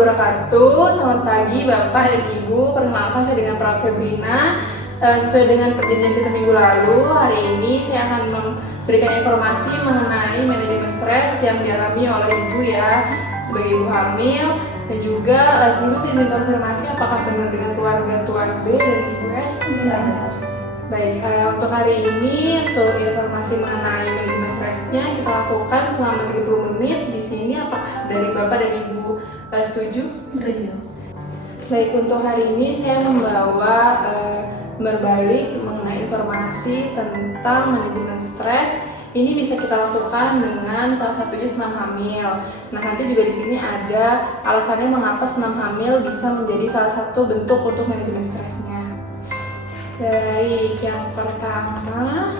wabarakatuh. Selamat pagi Bapak dan Ibu. Perkenalkan saya dengan Pra Febrina. Sesuai dengan perjanjian kita minggu lalu, hari ini saya akan memberikan informasi mengenai manajemen stres yang dialami oleh Ibu ya sebagai ibu hamil, dan juga sebelumnya saya ingin konfirmasi apakah benar dengan keluarga tuan B dan Ibu S. Baik, untuk hari ini untuk informasi mengenai manajemen stresnya kita lakukan selama 30 menit di sini. Apakah dari Bapak dan Ibu setuju? Setuju. Baik, untuk hari ini saya membawa berbalik mengenai informasi tentang manajemen stres. Ini bisa kita lakukan dengan salah satunya senam hamil. Nah, nanti juga di sini ada alasannya mengapa senam hamil bisa menjadi salah satu bentuk untuk manajemen stresnya. Baik, yang pertama,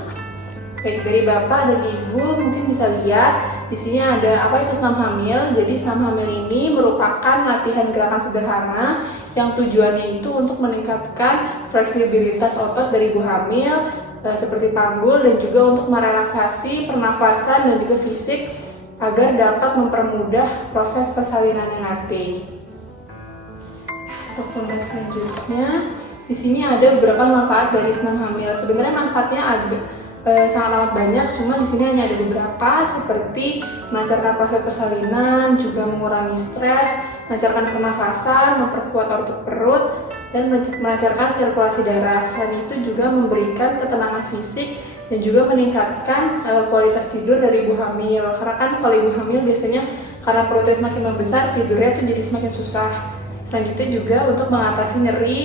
baik dari Bapak dan Ibu mungkin bisa lihat di sini ada apa itu senam hamil. Jadi senam hamil ini merupakan latihan gerakan sederhana yang tujuannya itu untuk meningkatkan fleksibilitas otot dari ibu hamil seperti panggul, dan juga untuk merelaksasi pernafasan dan juga fisik agar dapat mempermudah proses persalinannya nanti. Untuk pembahasan selanjutnya, di sini ada beberapa manfaat dari senam hamil. Sebenarnya manfaatnya sangat amat banyak, cuma di sini hanya ada beberapa seperti melancarkan proses persalinan, juga mengurangi stres, melancarkan pernafasan, memperkuat otot perut, dan melancarkan sirkulasi darah. Selain itu juga memberikan ketenangan fisik dan juga meningkatkan kualitas tidur dari ibu hamil. Karena kan kalau ibu hamil biasanya karena perutnya semakin membesar, tidurnya tuh jadi semakin susah. Selanjutnya juga untuk mengatasi nyeri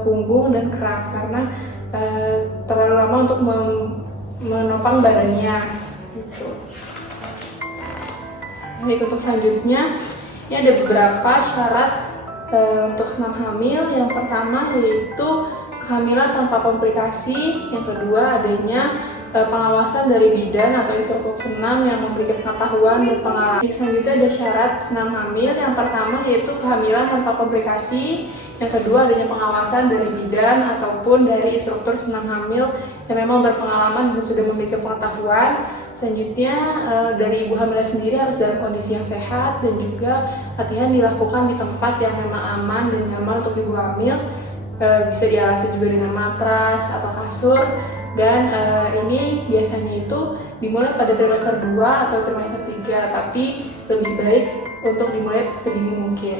punggung dan kerak karena terlalu lama untuk menopang badannya gitu. Baik, untuk selanjutnya ini ada beberapa syarat untuk senam hamil. Yang pertama yaitu kehamilan tanpa komplikasi. Yang kedua adanya pengawasan dari bidan atau instruktur senam yang memberikan pengetahuan dan pengalaman. Selanjutnya ada syarat senam hamil. Yang pertama yaitu kehamilan tanpa komplikasi. Yang kedua adanya pengawasan dari bidan ataupun dari instruktur senam hamil yang memang berpengalaman dan sudah memiliki pengetahuan. Selanjutnya dari ibu hamil sendiri harus dalam kondisi yang sehat, dan juga latihan dilakukan di tempat yang memang aman dan nyaman untuk ibu hamil. Bisa dialasi juga dengan matras atau kasur. Dan ini biasanya itu dimulai pada trimester 2 atau trimester 3, tapi lebih baik untuk dimulai sedini mungkin.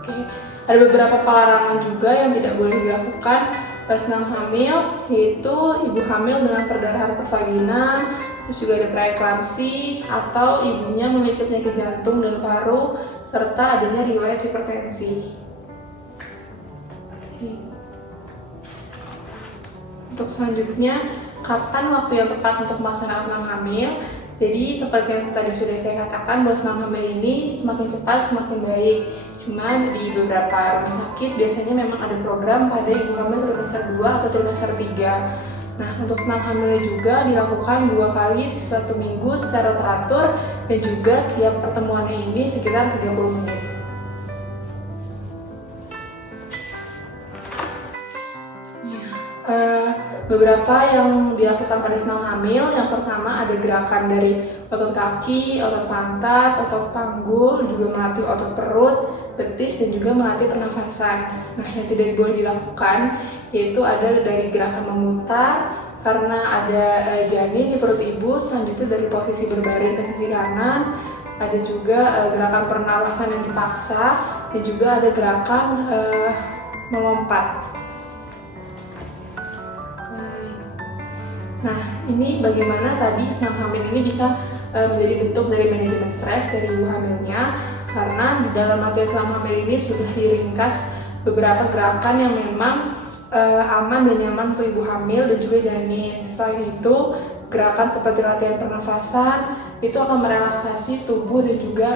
Oke, ada beberapa pelarangan juga yang tidak boleh dilakukan senam hamil, yaitu ibu hamil dengan perdarahan pervaginan, terus juga ada preeklamsi, atau ibunya memiliki penyakit jantung dan paru, serta adanya riwayat hipertensi. Untuk selanjutnya, kapan waktu yang tepat untuk melaksanakan senam hamil? Jadi seperti yang tadi sudah saya katakan, bahwa senam hamil ini semakin cepat semakin baik. Cuman di beberapa rumah sakit biasanya memang ada program pada ibu hamil trimester 2 atau trimester 3. Nah, untuk senam hamilnya juga dilakukan 2 kali 1 minggu secara teratur, dan juga tiap pertemuannya ini sekitar 30 menit. Beberapa yang dilakukan pada senam hamil, yang pertama ada gerakan dari otot kaki, otot pantat, otot panggul, juga melatih otot perut, betis, dan juga melatih pernafasan. Nah, yang tidak boleh dilakukan yaitu ada dari gerakan memutar karena ada janin di perut ibu. Selanjutnya dari posisi berbaring ke sisi kanan, ada juga gerakan pernafasan yang dipaksa, dan juga ada gerakan melompat. Nah, ini bagaimana tadi senam hamil ini bisa menjadi bentuk dari manajemen stres dari ibu hamilnya, karena di dalam latihan senam hamil ini sudah diringkas beberapa gerakan yang memang aman dan nyaman untuk ibu hamil dan juga janin. Selain itu, gerakan seperti latihan pernafasan itu akan merelaksasi tubuh dan juga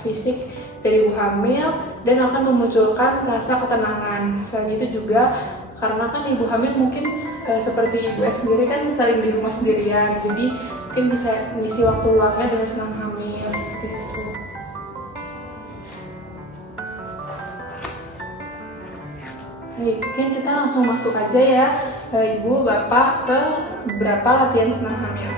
fisik dari ibu hamil dan akan memunculkan rasa ketenangan. Selain itu juga karena kan ibu hamil mungkin seperti ibu S sendiri kan sering di rumah sendirian, jadi mungkin bisa mengisi waktu luangnya dengan senam hamil seperti itu. Baik, mungkin kita langsung masuk aja ya Ibu Bapak ke beberapa latihan senam hamil.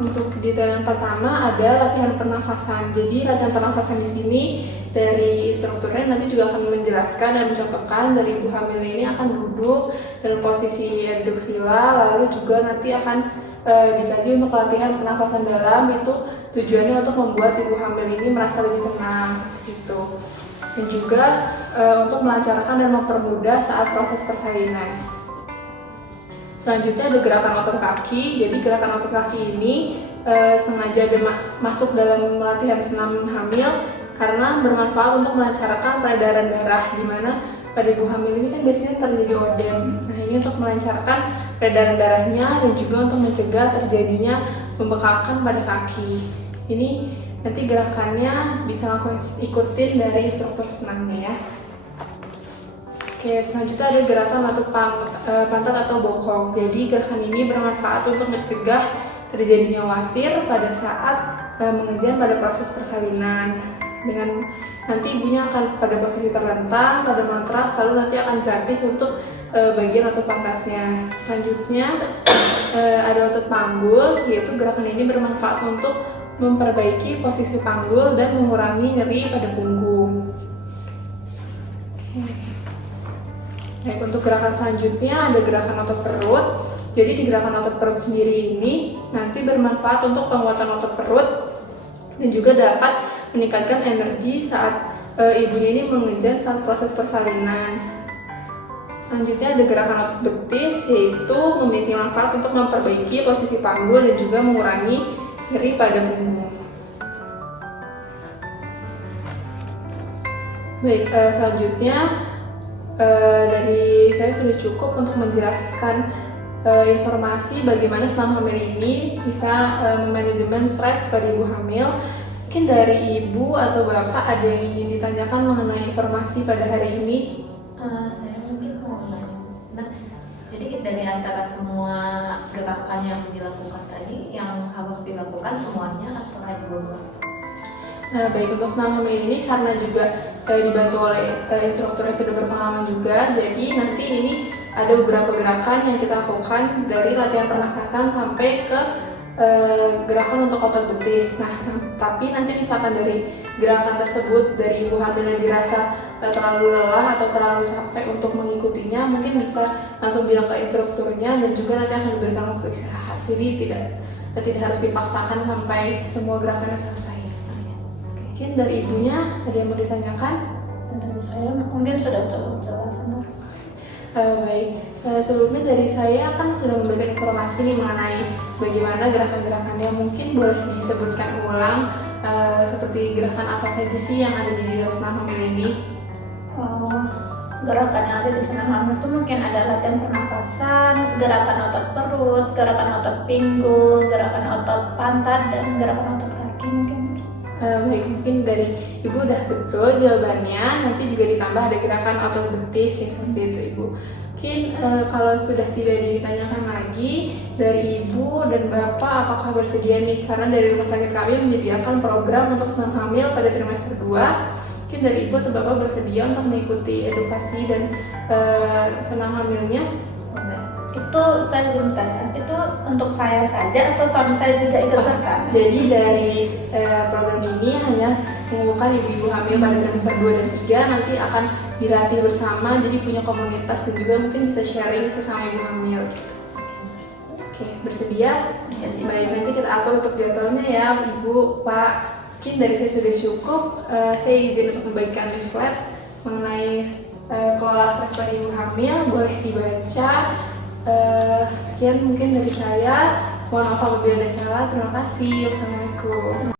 untuk detail yang pertama ada latihan pernafasan. Jadi latihan pernafasan di sini dari instrukturnya nanti juga akan menjelaskan dan mencontohkan dari ibu hamil ini akan duduk dalam posisi adduksila, lalu juga nanti akan dikaji untuk latihan pernafasan dalam, itu tujuannya untuk membuat ibu hamil ini merasa lebih tenang seperti itu. Dan juga untuk melancarkan dan mempermudah saat proses persalinan. Selanjutnya ada gerakan otot kaki. Jadi gerakan otot kaki ini sengaja masuk dalam latihan senam hamil karena bermanfaat untuk melancarkan peredaran darah, di mana pada ibu hamil ini kan biasanya terjadi odem. Nah, ini untuk melancarkan peredaran darahnya dan juga untuk mencegah terjadinya pembekakan pada kaki. Ini nanti gerakannya bisa langsung ikutin dari instruktur senamnya ya. Oke, selanjutnya ada gerakan lutut pantat atau bokong. Jadi gerakan ini bermanfaat untuk mencegah terjadinya wasir pada saat mengejar pada proses persalinan. Dengan nanti ibunya akan pada posisi terlentang, pada matras, lalu nanti akan dilatih untuk bagian otot pantatnya. Selanjutnya ada otot panggul, yaitu gerakan ini bermanfaat untuk memperbaiki posisi panggul dan mengurangi nyeri pada punggung. Baik, untuk gerakan selanjutnya ada gerakan otot perut. Jadi di gerakan otot perut sendiri ini nanti bermanfaat untuk penguatan otot perut dan juga dapat meningkatkan energi saat ibunya ini mengejar saat proses persalinan. Selanjutnya ada gerakan otot betis, yaitu memiliki manfaat untuk memperbaiki posisi panggul dan juga mengurangi nyeri pada punggung. Baik, selanjutnya dari saya sudah cukup untuk menjelaskan informasi bagaimana senam hamil ini bisa memanajemen stres pada ibu hamil. Mungkin dari ibu atau bapak ada yang ingin ditanyakan mengenai informasi pada hari ini? Saya mungkin mau nanya, jadi dari antara semua gerakan yang dilakukan tadi, yang harus dilakukan semuanya atau hanya beberapa? Baik, untuk senam hamil ini karena juga dibantu oleh instruktur yang sudah berpengalaman juga, jadi nanti ini ada beberapa gerakan yang kita lakukan dari latihan pernafasan sampai ke gerakan untuk otot betis. Nah, tapi nanti misalkan dari gerakan tersebut dari ibu hamil yang dirasa terlalu lelah atau terlalu capek untuk mengikutinya, mungkin bisa langsung bilang ke instrukturnya dan juga nanti akan diberikan waktu istirahat. Jadi tidak harus dipaksakan sampai semua gerakannya selesai. Mungkin dari ibunya ada yang mau ditanyakan? Dari saya mungkin sudah cukup jelas. Baik, sebelumnya dari saya kan sudah memberikan informasi nih mengenai bagaimana gerakan-gerakannya. Mungkin boleh disebutkan ulang seperti gerakan apa saja sih yang ada di dalam senam hamil ini? Gerakan yang ada di senam hamil itu mungkin ada latihan pernafasan, gerakan otot perut, gerakan otot pinggul, gerakan otot pantat, dan gerakan otot kaki mungkin. Baik, mungkin dari ibu udah betul jawabannya. Nanti juga ditambah ada gerakan otot betis yang seperti itu ibu. Mungkin kalau sudah tidak ditanyakan lagi dari ibu dan bapak apakah bersedia nih, karena dari rumah sakit kami menyediakan program untuk senam hamil pada trimester 2. Mungkin dari ibu atau bapak bersedia untuk mengikuti edukasi dan senam hamilnya? Itu saya belum tanya, itu untuk saya saja atau suami saya juga ikut serta? Jadi dari program ini hanya mengumpulkan ibu-ibu hamil pada trimester 2 dan 3 nanti akan dilatih bersama, jadi punya komunitas dan juga mungkin bisa sharing sesama ibu hamil. Oke, bersedia? Bersedia. Baik, nanti kita atur untuk jadwalnya ya ibu, pak. Mungkin dari saya sudah cukup, saya izin untuk membagikan leaflet mengenai kelola stres pada ibu hamil, boleh dibaca. Sekian mungkin dari saya. Mohon maaf apabila ada salah. Terima kasih. Wassalamualaikum.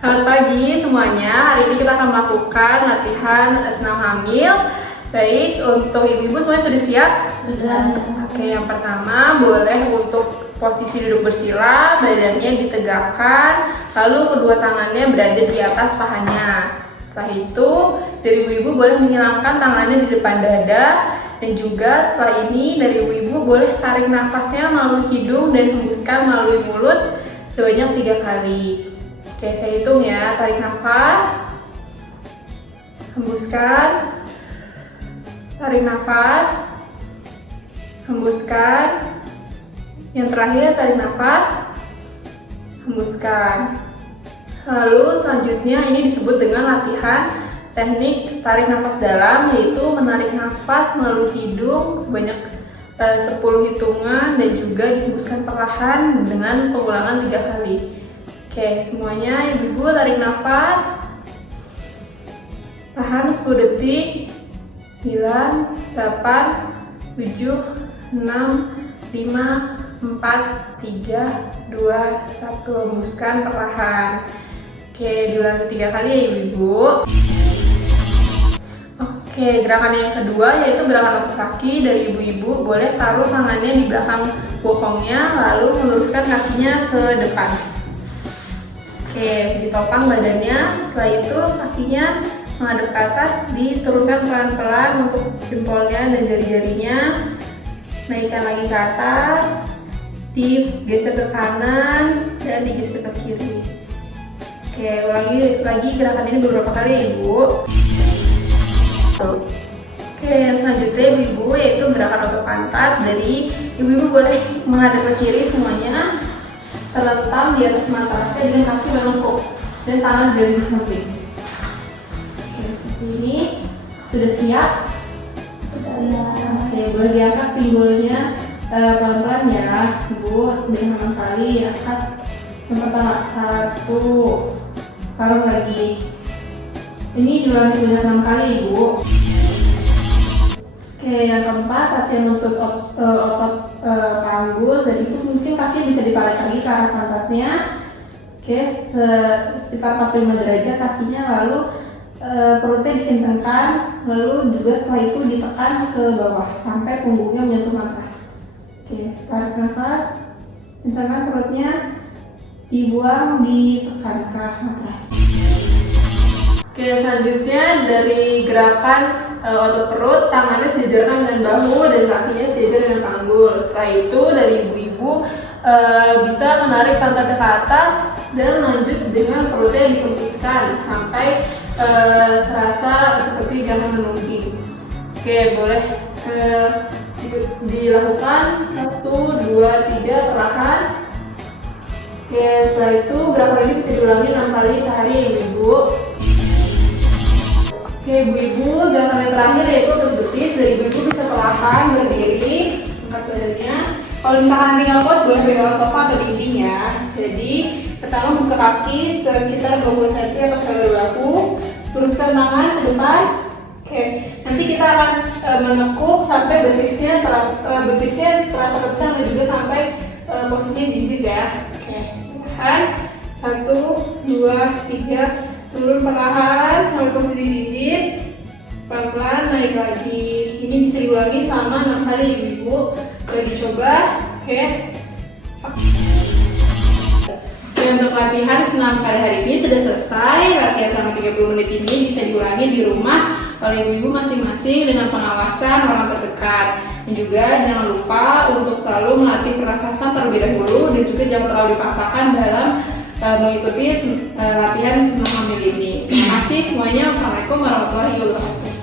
Selamat pagi semuanya. Hari ini kita akan melakukan latihan senam hamil. Baik, untuk ibu-ibu semuanya sudah siap? Sudah. Oke, yang pertama boleh untuk posisi duduk bersila, badannya ditegakkan, lalu kedua tangannya berada di atas pahanya. Setelah itu, dari ibu-ibu boleh menghilangkan tangannya di depan dada, dan juga setelah ini dari ibu-ibu boleh tarik nafasnya melalui hidung dan hembuskan melalui mulut sebanyak 3 kali. Oke, saya hitung ya. Tarik nafas, hembuskan, tarik nafas, hembuskan. Yang terakhir tarik nafas, hembuskan. Lalu selanjutnya ini disebut dengan latihan teknik tarik nafas dalam, yaitu menarik nafas melalui hidung sebanyak 10 hitungan dan juga dihembuskan perlahan dengan pengulangan 3 kali. Oke, semuanya ibu-ibu tarik nafas, tahan 10 detik, 9, 8, 7, 6, 5, 4, 3, 2, 1, hembuskan perlahan. Oke, diulangi 3 kali ya ibu-ibu. Oke, gerakan yang kedua yaitu gerakan otot kaki dari ibu-ibu. Boleh taruh tangannya di belakang bokongnya, lalu meluruskan kakinya ke depan. Oke, ditopang badannya. Setelah itu kakinya menghadap ke atas, diturunkan pelan-pelan untuk jempolnya dan jari-jarinya. Naikkan lagi ke atas, digeser ke kanan dan digeser ke kiri. Oke, ulangi lagi gerakan ini beberapa kali ibu. Oke, yang selanjutnya ibu-ibu yaitu gerakan otot pantat. Dari ibu-ibu boleh menghadap ke kiri semuanya, terlentang di atas matrasnya dengan kaki menekuk dan tangan dari samping. Oke, seperti ini. Sudah siap? Sudah ya. Oke, boleh diangkat pinggulnya pelan-pelan ya ibu. Sebanyak 6 kali angkat. Yang pertama 1, taruh lagi. Ini diulangi sebanyak 6 kali ibu. Oke, yang keempat latihan untuk otot panggul. Dan ibu mungkin kaki bisa ditarik lagi ke arah pantatnya. Oke, sekitar 45 derajat kakinya, lalu perutnya dikencangkan, lalu juga setelah itu ditekan ke bawah sampai punggungnya menyentuh matras. Oke, tarik nafas, kencangkan perutnya, dibuang, ditekan ke matras. Oke, selanjutnya dari gerakan otot perut, tangannya sejajarkan dengan bahu dan kakinya sejajar dengan panggul. Setelah itu dari ibu-ibu bisa menarik pantatnya ke atas dan lanjut dengan perutnya dikempiskan sampai serasa seperti jangan menungging. Oke, boleh dilakukan 1, 2, 3 perlahan. Oke, setelah itu gerakan ini bisa diulangi 6 kali sehari ya ibu. Oke ibu-ibu, gerakan yang terakhir yaitu otot betis. Dari ibu-ibu bisa perlahan berdiri, angkat badannya. Kalau misalkan tinggal kuat boleh pegang sofa atau dinding ya. Jadi pertama buka kaki sekitar 20 cm atau shoulder bahu, luruskan tangan ke depan. Oke, nanti kita akan menekuk sampai betisnya terasa kencang dan juga sampai posisinya jinjit ya. Oke, tahan 1, 2, 3. Turun perlahan sampai posisi jinjit, pelan-pelan naik lagi. Ini bisa diulangi selama 6 kali ibu-ibu. Boleh dicoba. Oke. Untuk latihan senam pada hari ini sudah selesai. Latihan selama 30 menit ini bisa diulangi di rumah oleh ibu-ibu masing-masing dengan pengawasan orang terdekat. Dan juga jangan lupa untuk selalu melatih pernafasan terlebih dahulu dan juga jangan terlalu dipaksakan dalam mengikuti latihan senam hamil ini. Terima kasih semuanya. Wassalamualaikum warahmatullahi wabarakatuh.